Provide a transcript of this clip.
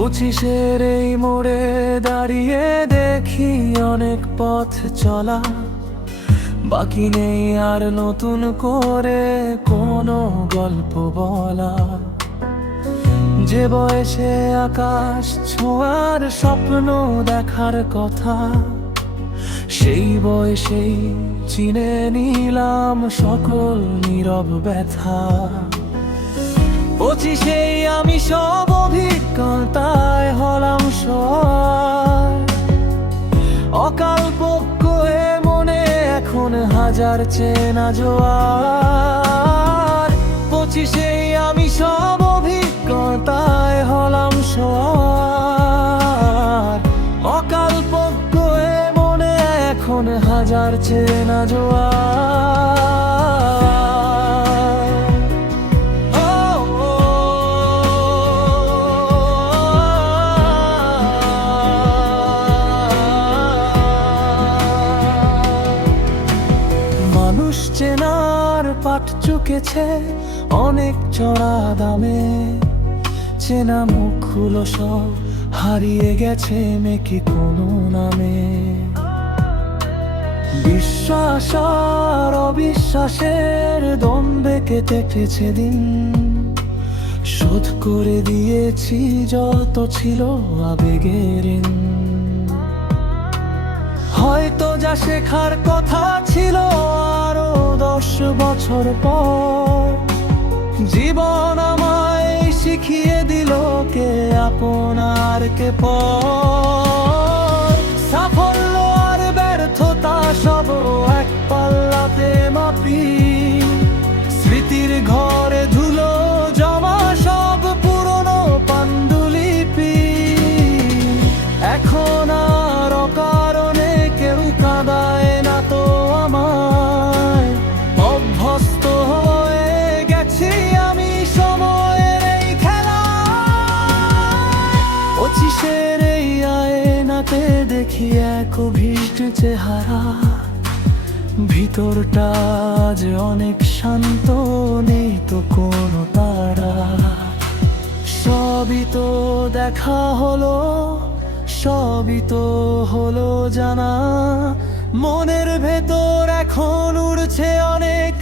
25-এর এই মোড়ে দাঁড়িয়ে দেখি অনেক পথ চলা, বাকি নেই আর নতুন করে কোনো গল্প বলা। যে বয়সে আকাশ ছোঁয়ার স্বপ্ন দেখার কথা, সেই বয়সেই চিনে নিলাম সকল নীরব ব্যথা। 25-এই আমি সব অভিজ্ঞতায় হলাম সর, অকালপক্ষ এ মনে এখন হাজার চেনা জোয়ার। 25-এই আমি সব অভিজ্ঞতায় হলাম সর, অকালপক্ষ এ মনে এখন হাজার চেনা জোয়ার। মানুষ চেনার পাঠ চুকেছে অনেক চড়া দামে, চেনা মুখগুলো সব হারিয়ে গেছে মেকি কোনো নামে। বিশ্বাস আর অবিশ্বাসের দ্বন্দ্বে কেটেছে দিন, শোধ করে দিয়েছি যত ছিল আবেগের ঋণ। হয়তো যা শেখার কথা ছিল আরো 10 বছর পর, জীবন আমায় শিখিয়ে দিল কে আপন আর কে পর। সাফল্য আর ব্যর্থতা সব এক পাল্লাতে মাপি, স্মৃতির ঘরে ধুলো জমা সব পুরনো পাণ্ডুলিপি। এখন আর অকারণে কেউ কাঁদায় না তো আমায়, অভ্যস্ত হয়ে গেছি আমি সময়ের এই খেলা। 25-এর এই আয়নাতে দেখি এক অভিষ্ট চেহারা, ভিতরটা আজ অনেক শান্ত, নেই তো কোনো তারা। সবই তো দেখা হলো, সবই তো হলো জানা, মনের ভেতর এখন উড়ছে অনেক